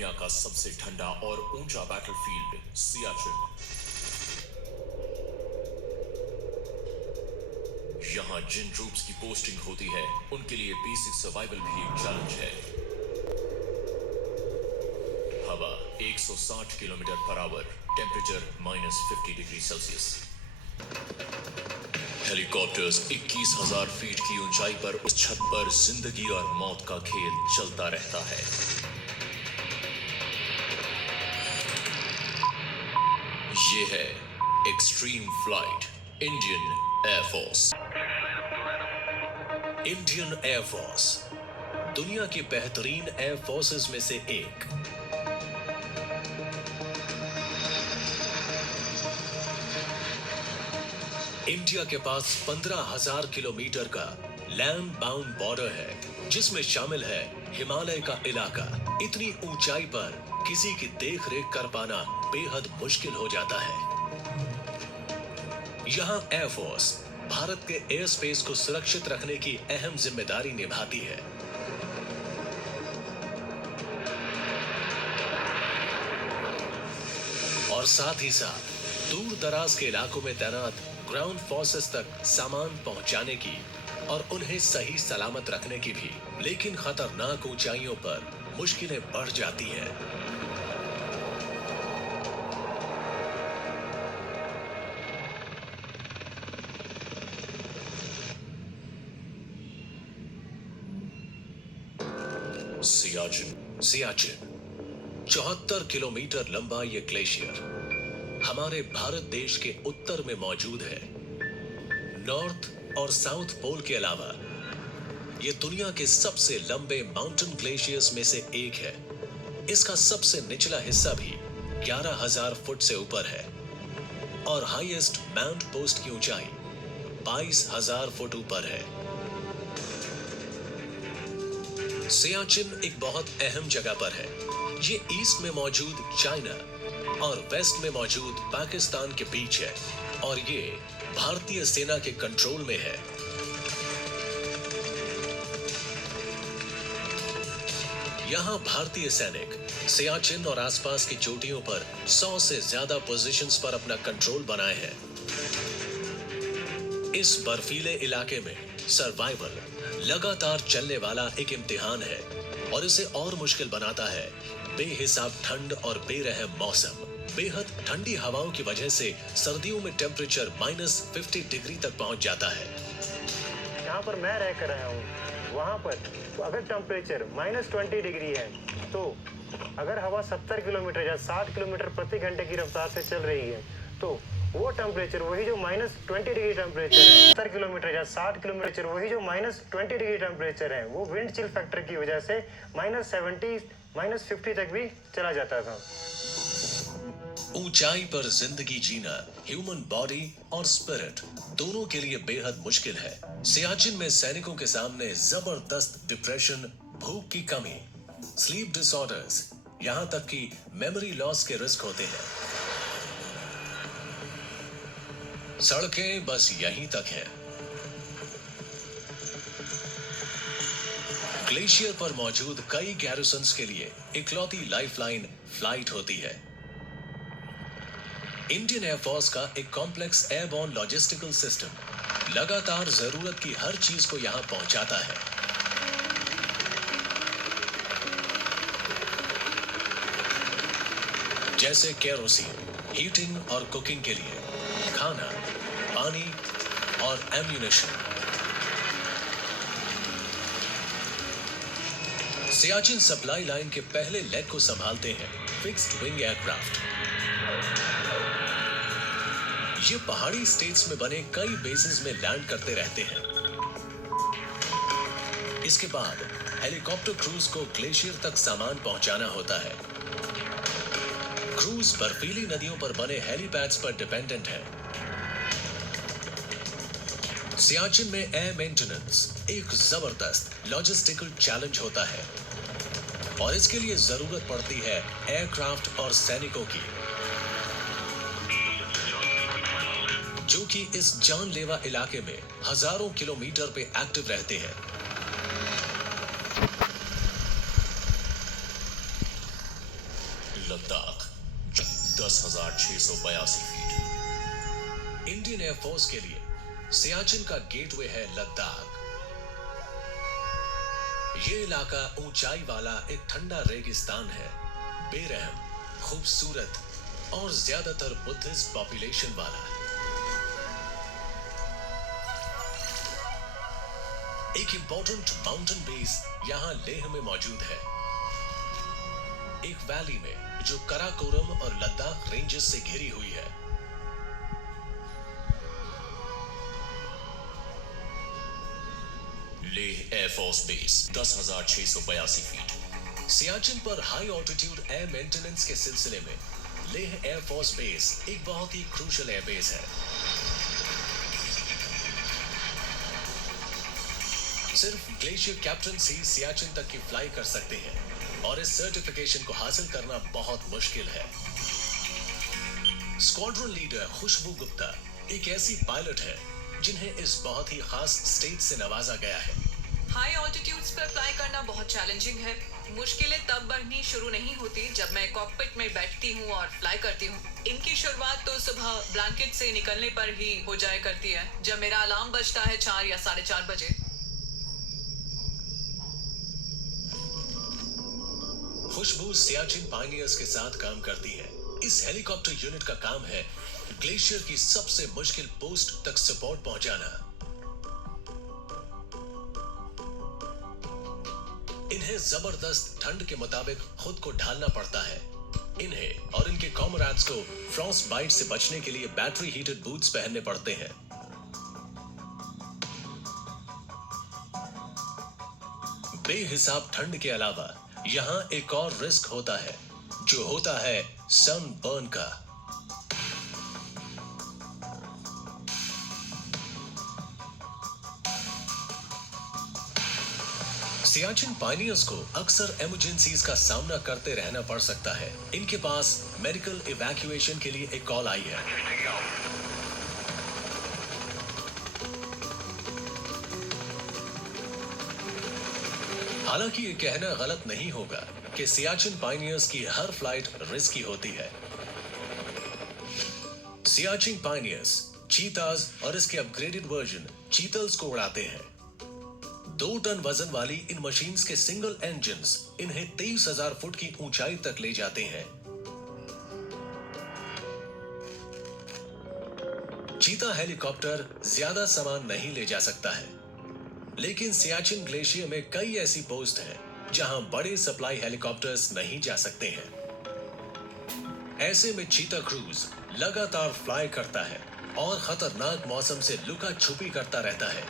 दुनिया का सबसे ठंडा और ऊंचा बैटलफील्ड सियाचिन। यहां जिन ट्रूप्स की पोस्टिंग होती है उनके लिए बेसिक सर्वाइवल भी एक चैलेंज है। हवा 160 kilometre per hour, temperature -50 degree Celsius. Helicopters 21,000 feet की ऊंचाई पर उस छत पर जिंदगी और मौत का खेल चलता रहता है। ये है extreme flight, Indian air force. Indian air force दुनिया की बेहतरीन एयर फोर्सेस में से एक। इंडिया के पास 15,000 किलोमीटर का लैंड बाउंड बॉर्डर है, जिसमें शामिल है हिमालय का इलाका। इतनी ऊंचाई पर किसी की देखरेख कर पाना बेहद मुश्किल हो जाता है। यहां एयरफोर्स भारत के एयर स्पेस को सुरक्षित रखने की अहम जिम्मेदारी निभाती है। और साथ ही साथ दूर दराज के इलाकों में तैनात ग्राउंड फोर्सेस तक सामान पहुंचाने की और उन्हें सही सलामत रखने की भी। लेकिन खतरनाक ऊंचाइयों पर मुश्किलें बढ़ जाती हैं। सियाचिन 74 किलोमीटर लंबा ये ग्लेशियर हमारे भारत देश के उत्तर में मौजूद है। नॉर्थ और साउथ पोल के अलावा ये दुनिया के सबसे लंबे माउंटेन ग्लेशियर्स में से एक है। इसका सबसे निचला हिस्सा भी 11,000 फुट से ऊपर है और हाईएस्ट माउंट पोस्ट की ऊंचाई 22,000 फुट ऊपर है। सियाचिन एक बहुत अहम जगह पर है। ये ईस्ट में मौजूद चाइना और वेस्ट में मौजूद पाकिस्तान के बीच है और ये भारतीय सेना के कंट्रोल में है। यहाँ भारतीय सैनिक सियाचिन और आसपास की चोटियों पर 100 से ज्यादा पोजीशंस पर अपना कंट्रोल बनाए हैं। इस बर्फीले इलाके में सर्वाइवल लगातार चलने वाला एक इम्तिहान है और इसे और मुश्किल बनाता है बेहिसाब ठंड और बेरहम मौसम। बेहद ठंडी हवाओं की वजह से सर्दियों में टेम्परेचर -50 डिग्री तक पहुंच जाता है। यहाँ पर मैं रह कर रहा हूँ, वहाँ पर तो अगर टेम्परेचर -20 डिग्री है तो अगर हवा 70 किलोमीटर या 60 किलोमीटर प्रति घंटे की रफ्तार से चल रही है तो वो टेम्परेचर वही जो -20 डिग्री टेम्परेचर है, 70 किलोमीटर या 60 किलोमीटर वही जो -20 डिग्री टेम्परेचर है, वो विंड चिल फैक्टर की वजह से -70 -50 तक भी चला जाता था। ऊंचाई पर जिंदगी जीना ह्यूमन बॉडी और स्पिरिट दोनों के लिए बेहद मुश्किल है। सियाचिन में सैनिकों के सामने जबरदस्त डिप्रेशन, भूख की कमी, स्लीप डिसऑर्डर्स, यहाँ तक कि मेमोरी लॉस के रिस्क होते हैं। सड़कें बस यहीं तक हैं। ग्लेशियर पर मौजूद कई गैरिसन्स के लिए इकलौती लाइफलाइन फ्लाइट होती है। इंडियन एयरफोर्स का एक कॉम्प्लेक्स एयरबोर्न लॉजिस्टिकल सिस्टम लगातार जरूरत की हर चीज को यहां पहुंचाता है। जैसे केरोसिन, हीटिंग और कुकिंग के लिए, खाना, पानी और एम्यूनिशन। सियाचिन सप्लाई लाइन के पहले लेग को संभालते हैं फिक्स्ड विंग एयरक्राफ्ट। ये पहाड़ी स्टेट्स में बने कई बेसेस में लैंड करते रहते हैं। इसके बाद हेलीकॉप्टर क्रूज को ग्लेशियर तक सामान पहुंचाना होता है। क्रूज बर्फीली नदियों पर बने हेलीपैड्स पर डिपेंडेंट है। सियाचिन में एयर मेंटेनेंस एक जबरदस्त लॉजिस्टिकल चैलेंज होता है और इसके लिए जरूरत पड़ती है एयरक्राफ्ट और सैनिकों की, जो कि इस जानलेवा इलाके में हजारों किलोमीटर पे एक्टिव रहते हैं। लद्दाख 10,682 फीट। इंडियन एयरफोर्स के लिए सियाचिन का गेटवे है लद्दाख। ये इलाका ऊंचाई वाला एक ठंडा रेगिस्तान है, बेरहम, खूबसूरत और ज्यादातर बुद्धिस्ट पॉपुलेशन वाला। एक इंपॉर्टेंट माउंटेन बेस यहां लेह में मौजूद है, एक वैली में जो कराकोरम और लद्दाख रेंजेस से घिरी हुई है। Leh air force base 10,682 feet. Siachen पर हाई ऑल्टीट्यूड एयर मेंटेनेंस के सिलसिले में लेह एयरफोर्स बेस एक बहुत ही क्रूशियल एयरबेस है। सिर्फ ग्लेशियर कैप्टन से सियाचिन तक की फ्लाई कर सकते हैं और इस सर्टिफिकेशन को हासिल करना बहुत मुश्किल है। स्क्वाड्रन लीडर खुशबू गुप्ता एक ऐसी पायलट है जिन्हें इस बहुत ही खास स्टेज से नवाजा गया है। हाई ऑल्टीट्यूड्स पर फ्लाई करना बहुत चैलेंजिंग है। मुश्किलें तब बढ़नी शुरू नहीं होती जब मैं कॉकपिट में बैठती हूँ और फ्लाई करती हूँ। इनकी शुरुआत तो सुबह ब्लैंकेट से निकलने पर ही हो जाया करती है, जब मेरा अलार्म बजता है 4 या 4:30 बजे। खुशबू सियाचिन पायनियर्स के साथ काम करती है। इस हेलीकॉप्टर यूनिट का काम है ग्लेशियर की सबसे मुश्किल पोस्ट तक सपोर्ट पहुंचाना। इन्हें जबरदस्त ठंड के मुताबिक खुद को ढालना पड़ता है। इन्हें और इनके कॉमरेड्स को फ्रॉस्ट बाइट से बचने के लिए बैटरी हीटेड बूट्स पहनने पड़ते हैं। बेहिसाब ठंड के अलावा यहां एक और रिस्क होता है, जो होता है सन बर्न का। सियाचिन पायनियर्स को अक्सर इमरजेंसीज का सामना करते रहना पड़ सकता है। इनके पास मेडिकल इवैक्यूएशन के लिए एक कॉल आई है। हालांकि ये कहना गलत नहीं होगा कि सियाचिन पायनियर्स की हर फ्लाइट रिस्की होती है। सियाचिन पायनियर्स चीताज और इसके अपग्रेडेड वर्जन चीतल्स को उड़ाते हैं। 2 टन वजन वाली इन मशीन्स के सिंगल इंजन्स इन्हें 23,000 फुट की ऊंचाई तक ले जाते हैं। चीता हेलीकॉप्टर ज्यादा सामान नहीं ले जा सकता है, लेकिन सियाचिन ग्लेशियर में कई ऐसी पोस्ट हैं जहां बड़े सप्लाई हेलीकॉप्टर्स नहीं जा सकते हैं। ऐसे में चीता क्रूज लगातार फ्लाई करता है और खतरनाक मौसम से लुका छुपी करता रहता है।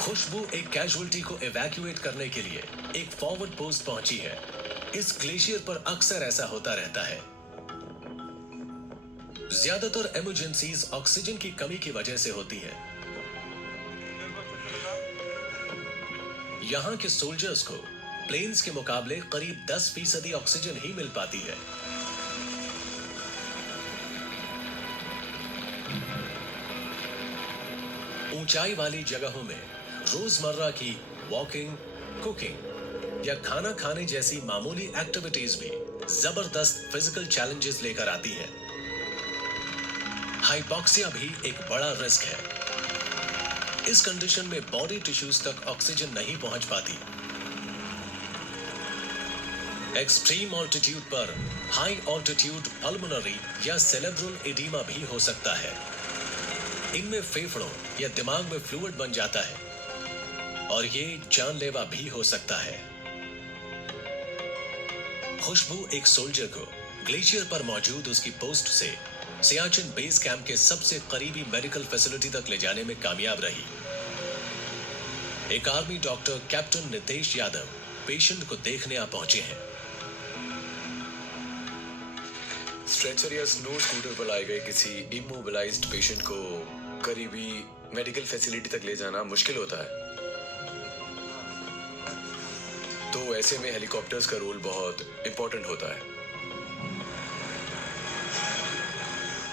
खुशबू एक कैजुअल्टी को इवैक्यूएट करने के लिए एक फॉरवर्ड पोस्ट पहुंची है। इस ग्लेशियर पर अक्सर ऐसा होता रहता है। ज्यादातर इमरजेंसीज ऑक्सीजन की कमी की वजह से होती हैं। यहां के सोल्जर्स को प्लेन्स के मुकाबले करीब 10% ऑक्सीजन ही मिल पाती है। ऊंचाई वाली जगहों में रोजमर्रा की वॉकिंग, कुकिंग या खाना खाने जैसी मामूली एक्टिविटीज भी जबरदस्त फिजिकल चैलेंजेस लेकर आती हैं। हाइपोक्सिया भी एक बड़ा रिस्क है। इस कंडीशन में बॉडी टिश्यूज तक ऑक्सीजन नहीं पहुंच पाती। एक्सट्रीम ऑल्टीट्यूड पर हाई ऑल्टीट्यूड पल्मोनरी या सेरेब्रल एडिमा भी हो सकता है। इनमें फेफड़ों या दिमाग में फ्लूइड बन जाता है और ये जानलेवा भी हो सकता है। खुशबू एक सोल्जर को ग्लेशियर पर मौजूद उसकी पोस्ट से सियाचिन बेस कैंप के सबसे करीबी मेडिकल फैसिलिटी तक ले जाने में कामयाब रही। एक army doctor captain Nitesh Yadav patient को देखने आ पहुंचे हैं। स्ट्रेचर या स्नो स्कूटर पर लाए गए किसी इमोबिलाइज्ड पेशेंट को करीबी मेडिकल फैसिलिटी तक ले जाना मुश्किल होता है, तो ऐसे में हेलीकॉप्टर्स का रोल बहुत इंपॉर्टेंट होता है।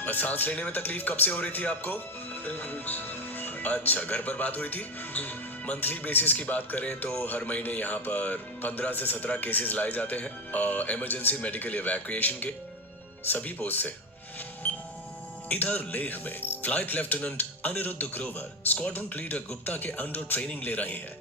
और सांस लेने में तकलीफ कब से हो रही थी आपको? अच्छा, घर पर बात हुई थी? जी। मंथली बेसिस की बात करें तो हर महीने यहाँ पर 15 से 17 केसेस लाए जाते हैं इमरजेंसी मेडिकल इवैक्यूएशन के सभी पोस्ट से। इधर लेह में flight lieutenant Anirudh Grover squadron leader Gupta के अंडर ट्रेनिंग ले रहे हैं।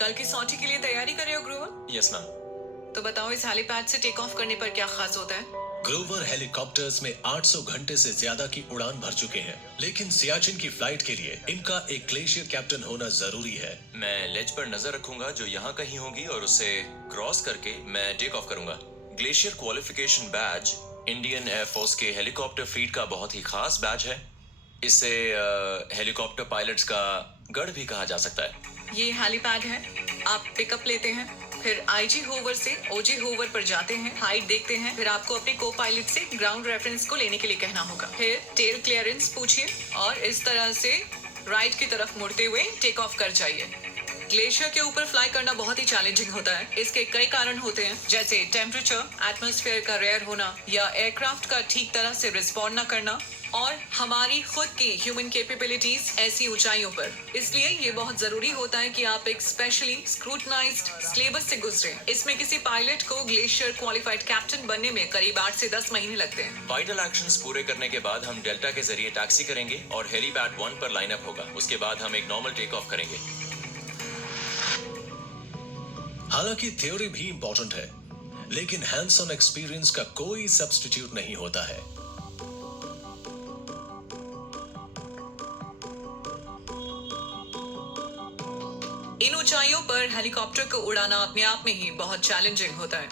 कल की सॉटी के लिए तैयारी कर रहे हो ग्रोवर? Yes ma'am. तो बताओ इस हेलीपैड से टेक ऑफ करने पर क्या खास होता है? ग्रोवर हेलीकॉप्टर्स में 800 घंटे से ज्यादा की उड़ान भर चुके हैं, लेकिन सियाचिन की फ्लाइट के लिए इनका एक ग्लेशियर कैप्टन होना जरूरी है। मैं लेज पर नजर रखूंगा जो यहाँ कहीं होगी और उसे क्रॉस करके मैं टेक ऑफ करूंगा। Glacier qualification badge Indian air force के हेलीकॉप्टर फ्लीट का बहुत ही खास बैज है। इसे हेलीकॉप्टर पायलट्स का गढ़ भी कहा जा सकता है। ये हेलीपैड है, आप पिकअप लेते हैं, फिर आईजी होवर से ओजी होवर पर जाते हैं, हाइट देखते हैं, फिर आपको अपने को पायलट से ग्राउंड रेफरेंस को लेने के लिए कहना होगा, फिर टेल क्लियरेंस पूछिए और इस तरह से राइट की तरफ मुड़ते हुए टेक ऑफ कर जाइए। ग्लेशियर के ऊपर फ्लाई करना बहुत ही चैलेंजिंग होता है। इसके कई कारण होते हैं, जैसे टेम्परेचर, एटमॉस्फेयर का रेयर होना या एयरक्राफ्ट का ठीक तरह से रिस्पॉन्ड न करना और हमारी खुद की ह्यूमन कैपेबिलिटीज ऐसी ऊंचाइयों पर। इसलिए ये बहुत जरूरी होता है कि आप एक स्पेशली स्क्रूटनाइज्ड सिलेबस से गुजरे। इसमें किसी पायलट को ग्लेशियर क्वालिफाइड कैप्टन बनने में करीब 8 से 10 महीने लगते हैं। वाइटल एक्शंस पूरे करने के बाद हम डेल्टा के जरिए टैक्सी करेंगे और हेलीपैड 1 पर लाइन अप होगा। उसके बाद हम एक नॉर्मल टेक ऑफ करेंगे। हालांकि थ्योरी भी इंपॉर्टेंट है, लेकिन हैंड्स ऑन एक्सपीरियंस का कोई सब्स्टिट्यूट नहीं होता है। इन ऊंचाइयों पर हेलीकॉप्टर को उड़ाना अपने आप में ही बहुत चैलेंजिंग होता है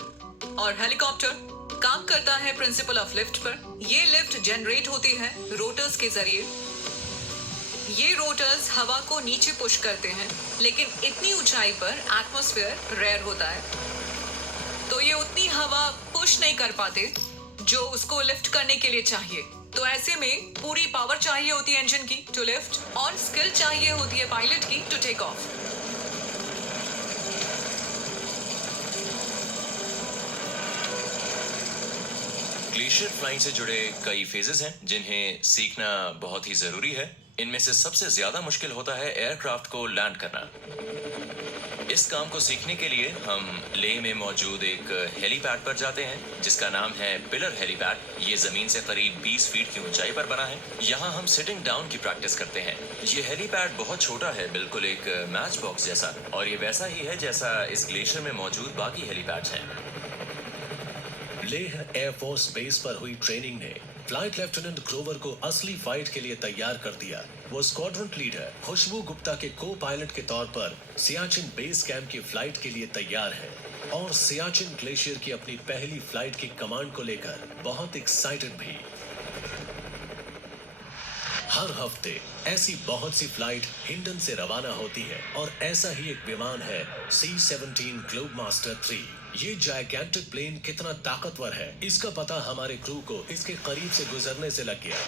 और हेलीकॉप्टर काम करता है प्रिंसिपल ऑफ लिफ्ट पर। ये लिफ्ट जनरेट होती है रोटर्स के जरिए। ये रोटर्स हवा को नीचे पुश करते हैं, लेकिन इतनी ऊंचाई पर एटमॉस्फेयर रेयर होता है, तो ये उतनी हवा पुश नहीं कर पाते जो उसको लिफ्ट करने के लिए चाहिए। तो ऐसे में पूरी पावर चाहिए होती है इंजन की टू लिफ्ट और स्किल चाहिए होती है पायलट की to take off. Glacier flying से जुड़े कई फेजेस हैं जिन्हें सीखना बहुत ही जरूरी है। इनमें से सबसे ज्यादा मुश्किल होता है एयरक्राफ्ट को लैंड करना। इस काम को सीखने के लिए हम लेह में मौजूद एक हेलीपैड पर जाते हैं जिसका नाम है पिलर हेलीपैड। ये जमीन से करीब 20 फीट की ऊंचाई पर बना है। यहाँ हम सिटिंग डाउन की प्रैक्टिस करते हैं। ये हेलीपैड बहुत छोटा है, बिल्कुल एक मैच बॉक्स जैसा, और ये वैसा ही है जैसा इस ग्लेशियर में मौजूद बाकी हेलीपैड्स हैं। लेह एयरफोर्स बेस पर हुई ट्रेनिंग ने फ्लाइट लेफ्टिनेंट ग्रोवर को असली फाइट के लिए तैयार कर दिया। वो स्क्वाड्रन लीडर खुशबू गुप्ता के को पायलट के तौर पर सियाचिन बेस कैंप की फ्लाइट के लिए तैयार है और सियाचिन ग्लेशियर की अपनी पहली फ्लाइट की कमांड को लेकर बहुत एक्साइटेड भी। हर हफ्ते ऐसी बहुत सी फ्लाइट हिंडन से रवाना होती है और ऐसा ही एक विमान है C-17 ग्लोबमास्टर 3। ये जायगैंटिक प्लेन कितना ताकतवर है, इसका पता हमारे क्रू को इसके करीब से गुजरने से लग गया।